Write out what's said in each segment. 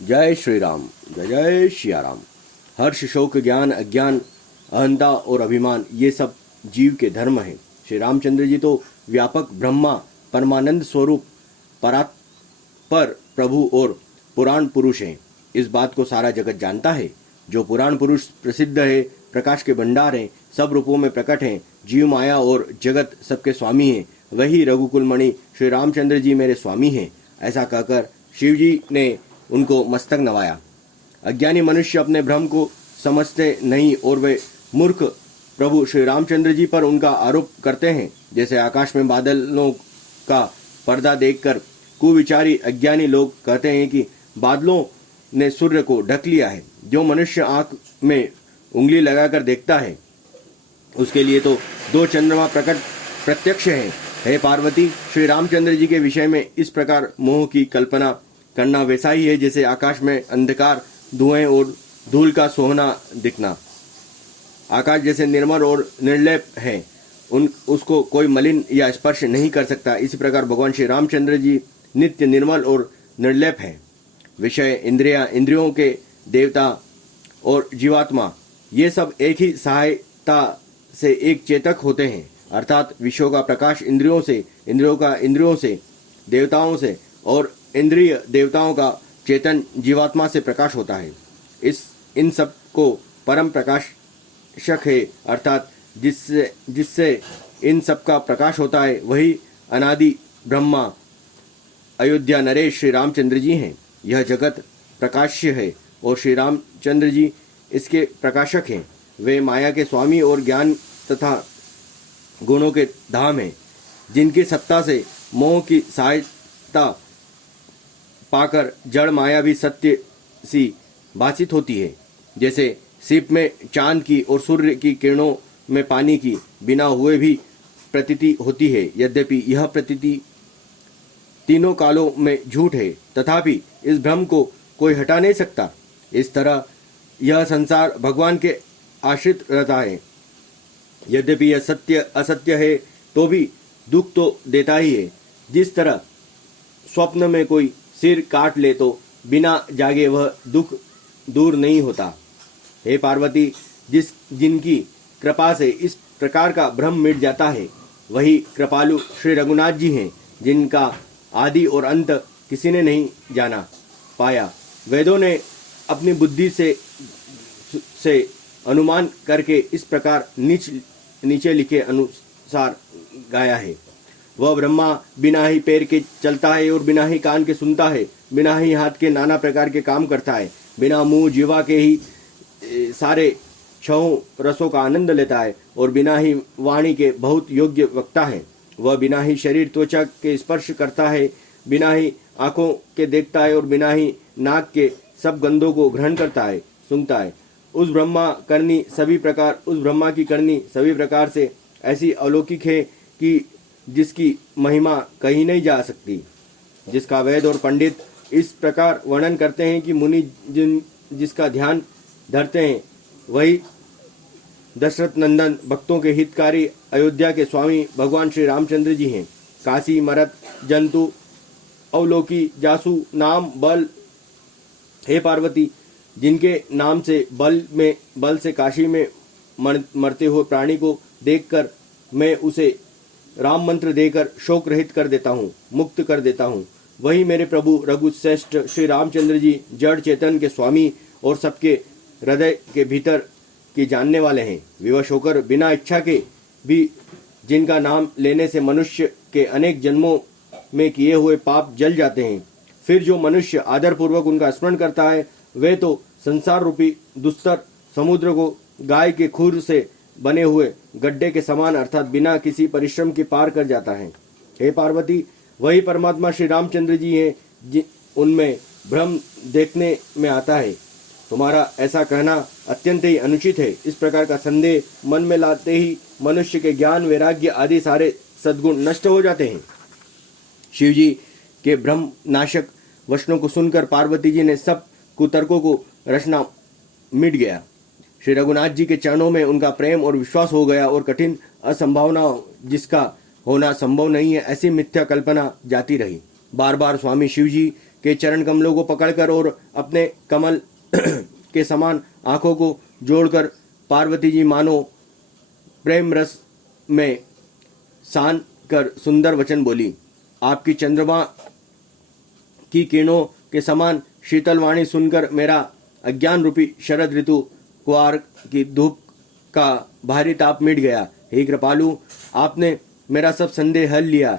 जय श्री राम, जय जय सिया राम। हर्ष, शोक, ज्ञान, अज्ञान, अहंता और अभिमान, ये सब जीव के धर्म हैं। श्री रामचंद्र जी तो व्यापक ब्रह्मा, परमानंद स्वरूप, परात्पर प्रभु और पुराण पुरुष हैं। इस बात को सारा जगत जानता है। जो पुराण पुरुष प्रसिद्ध है, प्रकाश के भंडार हैं, सब रूपों में प्रकट हैं, जीव माया और जगत सबके स्वामी हैं, वही रघुकुल मणि श्री रामचंद्र जी मेरे स्वामी हैं। ऐसा कहकर शिव जी ने उनको मस्तक नवाया। अज्ञानी मनुष्य अपने भ्रम को समझते नहीं और वे मूर्ख प्रभु श्री रामचंद्र जी पर उनका आरोप करते हैं। जैसे आकाश में बादलों का पर्दा देखकर कुविचारी अज्ञानी लोग कहते हैं कि बादलों ने सूर्य को ढक लिया है। जो मनुष्य आंख में उंगली लगाकर देखता है, उसके लिए तो दो चंद्रमा प्रत्यक्ष हैं। हे पार्वती, श्री रामचंद्र जी के विषय में इस प्रकार मोह की कल्पना करना वैसा ही है जैसे आकाश में अंधकार, धुएं और धूल का सोहना दिखना। आकाश जैसे निर्मल और निर्लेप है, उसको कोई मलिन या स्पर्श नहीं कर सकता। इसी प्रकार भगवान श्री रामचंद्र जी नित्य निर्मल और निर्लेप है। विषय, इंद्रियां, इंद्रियों के देवता और जीवात्मा, ये सब एक ही सहायता से एक चेतक होते हैं। अर्थात विषयों का प्रकाश इंद्रियों से, इंद्रियों का इंद्रियों से, देवताओं से और इंद्रिय देवताओं का चेतन जीवात्मा से प्रकाश होता है। इन सब को परम प्रकाशक है, अर्थात जिससे इन सब का प्रकाश होता है, वही अनादि ब्रह्मा अयोध्या नरेश श्री रामचंद्र जी हैं। यह जगत प्रकाश्य है और श्री रामचंद्र जी इसके प्रकाशक हैं। वे माया के स्वामी और ज्ञान तथा गुणों के धाम हैं, जिनकी सत्ता से मोह की सहायता पाकर जड़ माया भी सत्य सी भाषित होती है। जैसे सीप में चांद की और सूर्य की किरणों में पानी की बिना हुए भी प्रतीति होती है। यद्यपि यह प्रतीति तीनों कालों में झूठ है, तथापि इस भ्रम को कोई हटा नहीं सकता। इस तरह यह संसार भगवान के आश्रित रहता है। यद्यपि यह सत्य असत्य है तो भी दुख तो देता ही है। जिस तरह स्वप्न में कोई सिर काट ले तो बिना जागे वह दुख दूर नहीं होता। हे पार्वती, जिनकी कृपा से इस प्रकार का भ्रम मिट जाता है, वही कृपालु श्री रघुनाथ जी हैं, जिनका आदि और अंत किसी ने नहीं जाना पाया। वेदों ने अपनी बुद्धि से अनुमान करके इस प्रकार नीचे लिखे अनुसार गाया है। वह ब्रह्मा बिना ही पैर के चलता है और बिना ही कान के सुनता है, बिना ही हाथ के नाना प्रकार के काम करता है, बिना मुंह जीवा के ही सारे छहों रसों का आनंद लेता है और बिना ही वाणी के बहुत योग्य वक्ता है। वह बिना ही शरीर त्वचा के स्पर्श करता है, बिना ही आंखों के देखता है और बिना ही नाक के सब गंधों को ग्रहण करता है, सूंघता है। उस ब्रह्मा की करनी सभी प्रकार से ऐसी अलौकिक है कि जिसकी महिमा कहीं नहीं जा सकती। जिसका वेद और पंडित इस प्रकार वर्णन करते हैं कि मुनि जिसका ध्यान धरते हैं, वही दशरथ नंदन भक्तों के हितकारी अयोध्या के स्वामी भगवान श्री रामचंद्र जी हैं। काशी, मरत, जंतु, अवलोकी, जासु, नाम, बल। हे पार्वती, जिनके नाम से बल से काशी में मरते हुए प्राणी को देखकर मैं उसे राम मंत्र देकर शोक रहित कर देता हूँ, मुक्त कर देता हूँ, वही मेरे प्रभु रघुश्रेष्ठ श्री रामचंद्र जी जड़ चेतन के स्वामी और सबके हृदय के भीतर की जानने वाले हैं। विवश होकर बिना इच्छा के भी जिनका नाम लेने से मनुष्य के अनेक जन्मों में किए हुए पाप जल जाते हैं, फिर जो मनुष्य आदरपूर्वक उनका स्मरण करता है, वे तो संसार रूपी दुस्तर समुद्र को गाय के खुर से बने हुए गड्ढे के समान, अर्थात बिना किसी परिश्रम के पार कर जाता है। हे पार्वती, वही परमात्मा श्री रामचंद्र जी हैं, उनमें भ्रम देखने में आता है। तुम्हारा ऐसा कहना अत्यंत ही अनुचित है। इस प्रकार का संदेह मन में लाते ही मनुष्य के ज्ञान, वैराग्य आदि सारे सद्गुण नष्ट हो जाते हैं। शिव जी के भ्रम नाशक वचनों को सुनकर पार्वती जी ने सब कुतर्कों को रचना मिट गया। श्री रघुनाथ जी के चरणों में उनका प्रेम और विश्वास हो गया और कठिन असंभावना जिसका होना संभव नहीं है, ऐसी मिथ्या कल्पना जाती रही। बार बार स्वामी शिव जी के चरण कमलों को पकड़कर और अपने कमल के समान आंखों को जोड़कर पार्वती जी मानो प्रेम रस में सान कर सुंदर वचन बोली। आपकी चंद्रमा की किरणों के समान शीतल वाणी सुनकर मेरा अज्ञान रूपी शरद ऋतु कुआर की धूप का भारी ताप मिट गया। हे कृपालु, आपने मेरा सब संदेह हल लिया।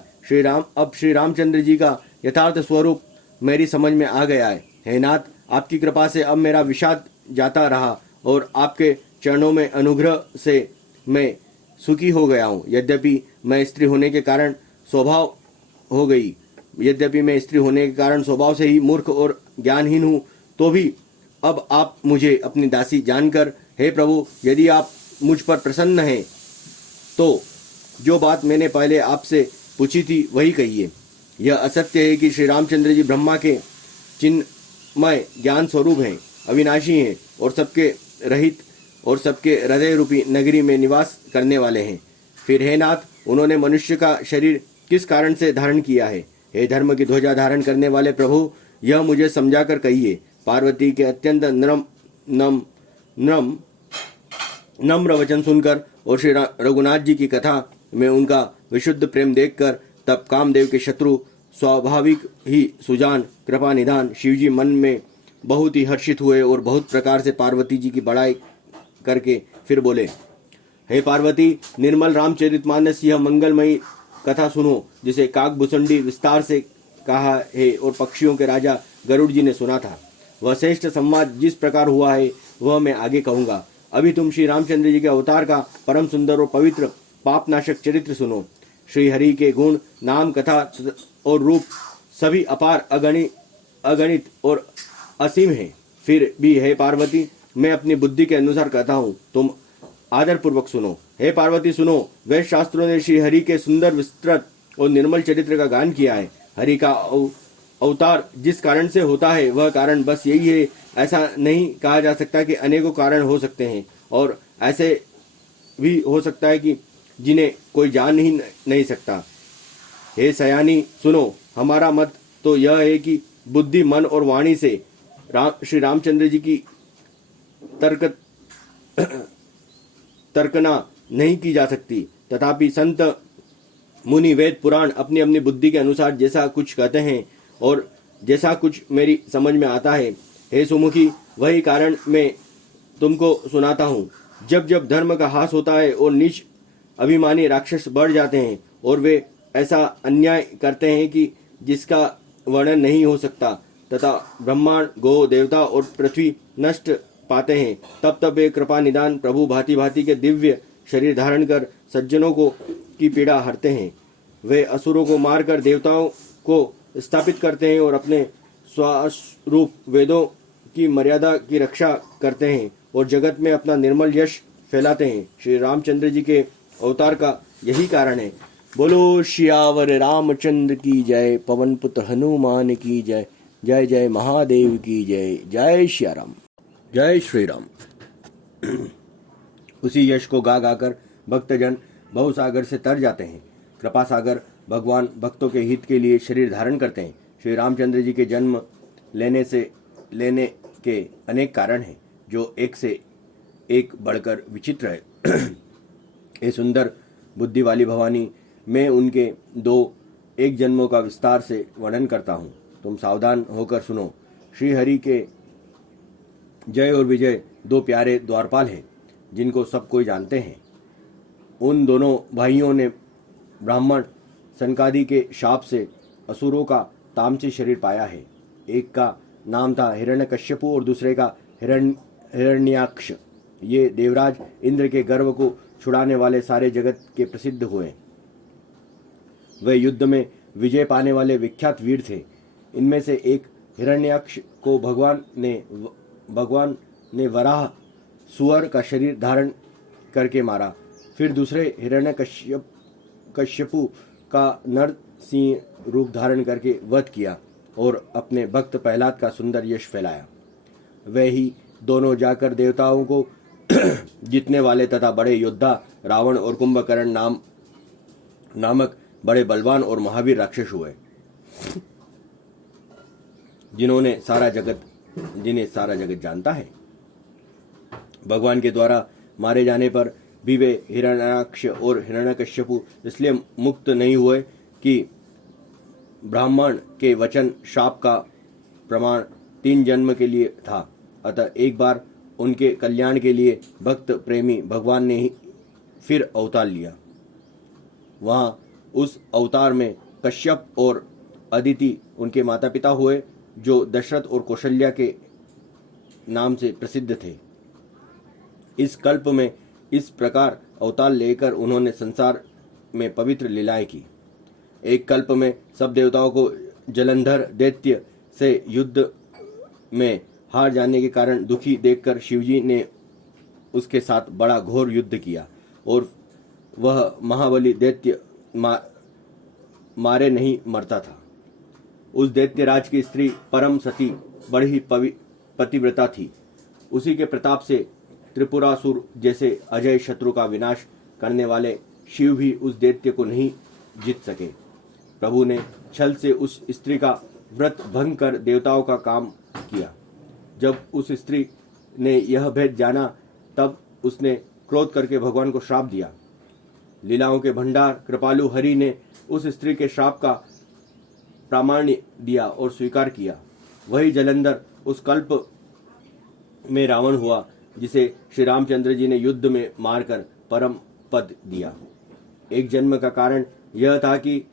अब श्री रामचंद्र जी का यथार्थ स्वरूप मेरी समझ में आ गया है। हे नाथ, आपकी कृपा से अब मेरा विषाद जाता रहा और आपके चरणों में अनुग्रह से मैं सुखी हो गया हूँ। यद्यपि मैं स्त्री होने के कारण स्वभाव से ही मूर्ख और ज्ञानहीन हूँ, तो भी अब आप मुझे अपनी दासी जानकर, हे प्रभु, यदि आप मुझ पर प्रसन्न हैं तो जो बात मैंने पहले आपसे पूछी थी वही कहिए। यह असत्य है कि श्री रामचंद्र जी ब्रह्मा के चिन्मय ज्ञान स्वरूप हैं, अविनाशी हैं और सबके रहित और सबके हृदय रूपी नगरी में निवास करने वाले हैं। फिर हे नाथ, उन्होंने मनुष्य का शरीर किस कारण से धारण किया है? हे धर्म की ध्वजा धारण करने वाले प्रभु, यह मुझे समझाकर कहिए। पार्वती के अत्यंत नम्र वचन सुनकर और श्री रघुनाथ जी की कथा में उनका विशुद्ध प्रेम देखकर तब कामदेव के शत्रु स्वाभाविक ही सुजान कृपा निधान शिवजी मन में बहुत ही हर्षित हुए और बहुत प्रकार से पार्वती जी की बड़ाई करके फिर बोले, हे पार्वती, निर्मल रामचरितमानस यह मंगलमयी कथा सुनो, जिसे काकभूषुंडी विस्तार से कहा है और पक्षियों के राजा गरुड़ जी ने सुना था। वह श्रेष्ठ संवाद जिस प्रकार हुआ है वह मैं आगे कहूँगा। अभी तुम श्री रामचंद्र जी के अवतार का परम सुंदर और पवित्र पापनाशक चरित्र सुनो। श्री हरि के गुण, नाम, कथा और रूप सभी अपार, अगणित और असीम हैं। फिर भी हे पार्वती, मैं अपनी बुद्धि के अनुसार कहता हूँ, तुम आदर पूर्वक सुनो। हे पार्वती सुनो, वैश्य शास्त्रों ने श्री हरि के सुंदर विस्तृत और निर्मल चरित्र का गान किया है। हरि का अवतार जिस कारण से होता है वह कारण बस यही है। ऐसा नहीं कहा जा सकता कि अनेकों कारण हो सकते हैं और ऐसे भी हो सकता है कि जिन्हें कोई जान ही नहीं सकता। हे सयानी सुनो, हमारा मत तो यह है कि बुद्धि, मन और वाणी से श्री रामचंद्र जी की तर्कना नहीं की जा सकती। तथापि संत मुनि वेद पुराण अपनी अपनी बुद्धि के अनुसार जैसा कुछ कहते हैं और जैसा कुछ मेरी समझ में आता है, हे सुमुखी, वही कारण मैं तुमको सुनाता हूँ। जब जब धर्म का हास होता है और नीच अभिमानी राक्षस बढ़ जाते हैं और वे ऐसा अन्याय करते हैं कि जिसका वर्णन नहीं हो सकता, तथा ब्रह्मांड, गो, देवता और पृथ्वी नष्ट पाते हैं, तब तब वे कृपा निदान प्रभु भांति भांति के दिव्य शरीर धारण कर सज्जनों को की पीड़ा हरते हैं। वे असुरों को मारकर देवताओं को स्थापित करते हैं और अपने स्वरूप वेदों की मर्यादा की रक्षा करते हैं और जगत में अपना निर्मल यश फैलाते हैं। श्री रामचंद्र जी के अवतार का यही कारण है। बोलो श्यावर रामचंद्र की जय, पवन पुत्र हनुमान की जय, जय जय महादेव की जय, जय श्री राम, जय श्री राम। उसी यश को गा गाकर भक्तजन भवसागर से तर जाते हैं। कृपा सागर भगवान भक्तों के हित के लिए शरीर धारण करते हैं। श्री रामचंद्र जी के जन्म लेने के अनेक कारण हैं, जो एक से एक बढ़कर विचित्र है। ये सुंदर बुद्धि वाली भवानी, मैं उनके एक जन्मों का विस्तार से वर्णन करता हूँ। तुम सावधान होकर सुनो। श्री हरि के जय और विजय दो प्यारे द्वारपाल हैं, जिनको सब कोई जानते हैं। उन दोनों भाइयों ने ब्राह्मण सनकादि के शाप से असुरों का तामसी शरीर पाया है। एक का नाम था हिरण्यकश्यपु और दूसरे का हिरण्याक्ष। ये देवराज इंद्र के गर्व को छुड़ाने वाले सारे जगत के प्रसिद्ध हुए। वे युद्ध में विजय पाने वाले विख्यात वीर थे। इनमें से एक हिरण्याक्ष को भगवान ने वराह सुअर का शरीर धारण करके मारा। फिर दूसरे हिरण्यकश्यपु का नर सिंह रूप धारण करके वध किया और अपने भक्त प्रहलाद का सुंदर यश फैलाया। वे ही दोनों जाकर देवताओं को जीतने वाले तथा बड़े योद्धा रावण और कुंभकर्ण नामक बड़े बलवान और महावीर राक्षस हुए। जिन्हें सारा जगत जानता है। भगवान के द्वारा मारे जाने पर भी वे हिरण्याक्ष और हिरण्यकश्यपु इसलिए मुक्त नहीं हुए कि ब्राह्मण के वचन शाप का प्रमाण 3 जन्म के लिए था। अतः एक बार उनके कल्याण के लिए भक्त प्रेमी भगवान ने ही फिर अवतार लिया। वहाँ उस अवतार में कश्यप और अदिति उनके माता पिता हुए, जो दशरथ और कौशल्या के नाम से प्रसिद्ध थे। इस कल्प में इस प्रकार अवतार लेकर उन्होंने संसार में पवित्र लीलाएं की। एक कल्प में सब देवताओं को जलंधर दैत्य से युद्ध में हार जाने के कारण दुखी देखकर शिवजी ने उसके साथ बड़ा घोर युद्ध किया और वह महाबली दैत्य मारे नहीं मरता था। उस दैत्यराज की स्त्री परम सती बड़ी ही पतिव्रता थी। उसी के प्रताप से त्रिपुरासुर जैसे अजय शत्रु का विनाश करने वाले शिव भी उस दैत्य को नहीं जीत सके। प्रभु ने छल से उस स्त्री का व्रत भंग कर देवताओं का काम किया। जब उस स्त्री ने यह भेद जाना तब उसने क्रोध करके भगवान को श्राप दिया। लीलाओं के भंडार कृपालु हरि ने उस स्त्री के श्राप का प्रामाण्य दिया और स्वीकार किया। वही जलंधर उस कल्प में रावण हुआ, जिसे श्री रामचंद्र जी ने युद्ध में मारकर परम पद दिया। एक जन्म का कारण यह था कि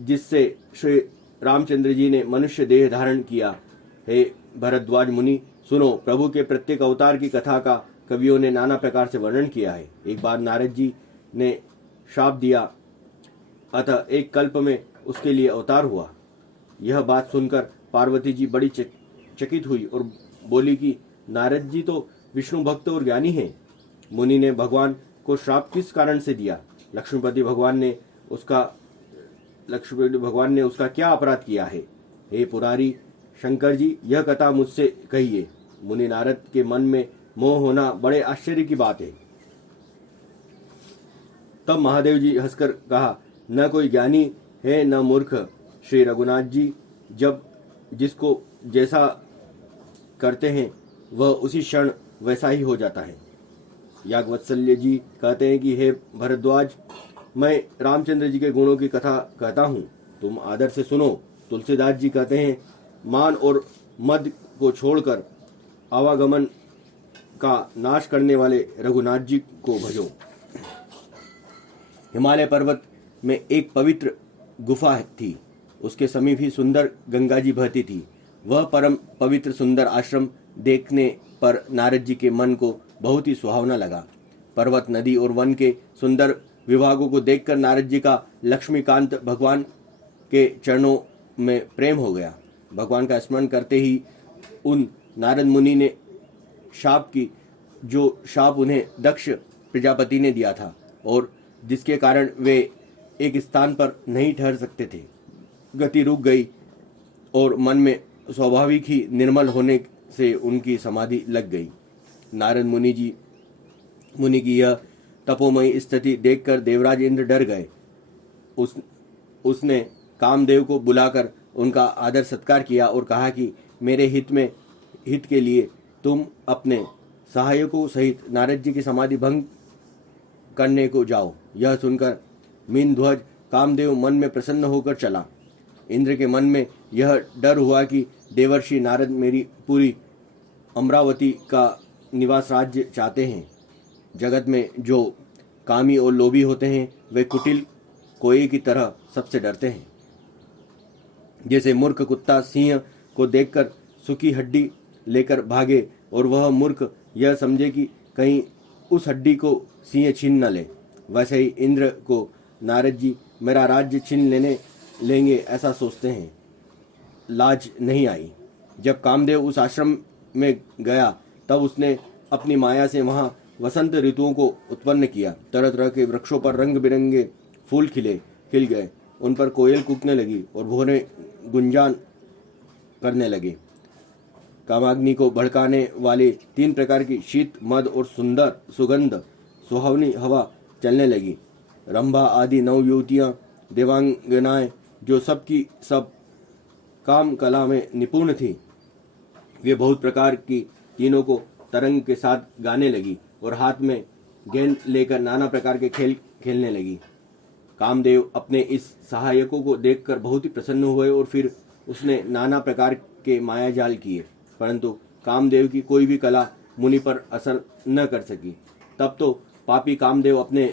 जिससे श्री रामचंद्र जी ने मनुष्य देह धारण किया। हे भरद्वाज मुनि, सुनो, प्रभु के प्रत्येक अवतार की कथा का कवियों ने नाना प्रकार से वर्णन किया है। एक बार नारद जी ने शाप दिया, अतः एक कल्प में उसके लिए अवतार हुआ। यह बात सुनकर पार्वती जी बड़ी चकित हुई और बोली कि नारद जी तो विष्णु भक्त और ज्ञानी हैं। मुनि ने भगवान को श्राप किस कारण से दिया? लक्ष्मीपति भगवान ने उसका क्या अपराध किया है? हे पुरारी शंकर जी, यह कथा मुझसे कहिए। मुनि नारद के मन में मोह होना बड़े आश्चर्य की बात है। तब महादेव जी हंसकर कहा, न कोई ज्ञानी है न मूर्ख। श्री रघुनाथ जी जब जिसको जैसा करते हैं वह उसी क्षण वैसा ही हो जाता है। याज्ञवत्सल्य जी कहते हैं कि हे भरद्वाज, मैं रामचंद्र जी के गुणों की कथा कहता हूँ, तुम आदर से सुनो। तुलसीदास जी कहते हैं, मान और मद को छोड़कर आवागमन का नाश करने वाले रघुनाथ जी को भजो। हिमालय पर्वत में एक पवित्र गुफा थी। उसके समीप ही सुंदर गंगा जी बहती थी। वह परम पवित्र सुंदर आश्रम देखने पर नारद जी के मन को बहुत ही सुहावना लगा। पर्वत, नदी और वन के सुंदर विभागों को देखकर नारद जी का लक्ष्मीकांत भगवान के चरणों में प्रेम हो गया। भगवान का स्मरण करते ही उन नारद मुनि ने शाप की, जो शाप उन्हें दक्ष प्रजापति ने दिया था और जिसके कारण वे एक स्थान पर नहीं ठहर सकते थे। गति रुक गई और मन में स्वाभाविक ही निर्मल होने से उनकी समाधि लग गई। नारद मुनि की यह तपोमयी स्थिति देखकर देवराज इंद्र डर गए। उसने कामदेव को बुलाकर उनका आदर सत्कार किया और कहा कि मेरे हित के लिए तुम अपने सहायकों सहित नारद जी की समाधि भंग करने को जाओ। यह सुनकर मीनध्वज कामदेव मन में प्रसन्न होकर चला। इंद्र के मन में यह डर हुआ कि देवर्षि नारद मेरी पूरी अमरावती का निवास राज्य चाहते हैं। जगत में जो कामी और लोभी होते हैं वे कुटिल कोए की तरह सबसे डरते हैं। जैसे मूर्ख कुत्ता सिंह को देखकर सूखी हड्डी लेकर भागे और वह मूर्ख यह समझे कि कहीं उस हड्डी को सिंह छीन न ले, वैसे ही इंद्र को नारद जी मेरा राज्य छीन लेंगे ऐसा सोचते हैं। लाज नहीं आई। जब कामदेव उस आश्रम में गया तब उसने अपनी माया से वहाँ वसंत ऋतुओं को उत्पन्न किया। तरह तरह के वृक्षों पर रंग बिरंगे फूल खिल गए। उन पर कोयल कूकने लगी और भौरे गुंजान करने लगे। कामाग्नि को भड़काने वाले 3 प्रकार की शीत, मद और सुंदर सुगंध सुहावनी हवा चलने लगी। रंभा आदि 9 युवतियां देवांगनाएं जो सब की सब काम कला में निपुण थी, वे बहुत प्रकार की तीनों को तरंग के साथ गाने लगी और हाथ में गेंद लेकर नाना प्रकार के खेल खेलने लगी। कामदेव अपने इस सहायकों को देखकर बहुत ही प्रसन्न हुए और फिर उसने नाना प्रकार के मायाजाल किए, परंतु कामदेव की कोई भी कला मुनि पर असर न कर सकी। तब तो पापी कामदेव अपने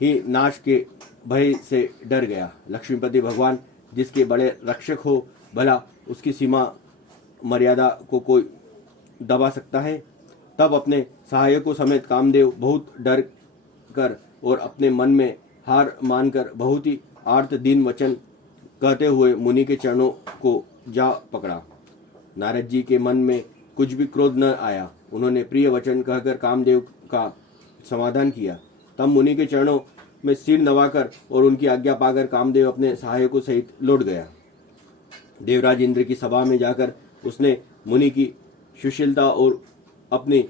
ही नाश के भय से डर गया। लक्ष्मीपति भगवान जिसके बड़े रक्षक हो, भला उसकी सीमा मर्यादा को कोई दबा सकता है। तब अपने सहायकों समेत कामदेव बहुत डर कर और अपने मन में हार मानकर बहुत ही आर्त दीन वचन कहते हुए मुनि के चरणों को जा पकड़ा। नारद जी के मन में कुछ भी क्रोध न आया। उन्होंने प्रिय वचन कहकर कामदेव का समाधान किया। तब मुनि के चरणों में सिर नवाकर और उनकी आज्ञा पाकर कामदेव अपने सहायकों सहित लौट गया। देवराज इंद्र की सभा में जाकर उसने मुनि की सुशीलता और अपनी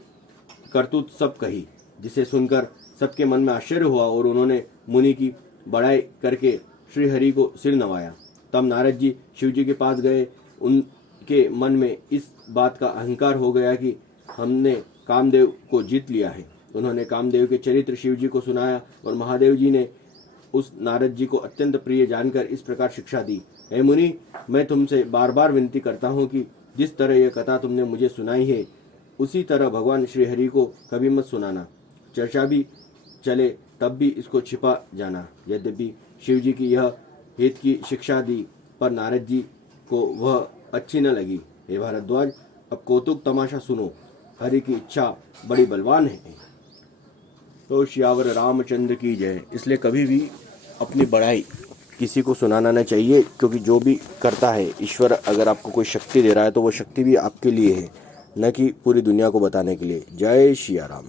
करतूत सब कही, जिसे सुनकर सबके मन में आश्चर्य हुआ और उन्होंने मुनि की बड़ाई करके श्री हरि को सिर नवाया। तब नारद जी शिव जी के पास गए। उनके मन में इस बात का अहंकार हो गया कि हमने कामदेव को जीत लिया है। उन्होंने कामदेव के चरित्र शिव जी को सुनाया और महादेव जी ने उस नारद जी को अत्यंत प्रिय जानकर इस प्रकार शिक्षा दी। हे मुनि, मैं तुमसे बार बार विनती करता हूँ कि जिस तरह यह कथा तुमने मुझे सुनाई है, उसी तरह भगवान श्री हरि को कभी मत सुनाना। चर्चा भी चले तब भी इसको छिपा जाना। यद्यपि शिव जी की यह हित की शिक्षा दी, पर नारद जी को वह अच्छी न लगी। हे भारद्वाज, अब कौतुक तमाशा सुनो। हरि की इच्छा बड़ी बलवान है। तो श्यावर रामचंद्र की जय। इसलिए कभी भी अपनी बड़ाई किसी को सुनाना न चाहिए, क्योंकि जो भी करता है, ईश्वर अगर आपको कोई शक्ति दे रहा है तो वो शक्ति भी आपके लिए है, न कि पूरी दुनिया को बताने के लिए। जय श्री राम।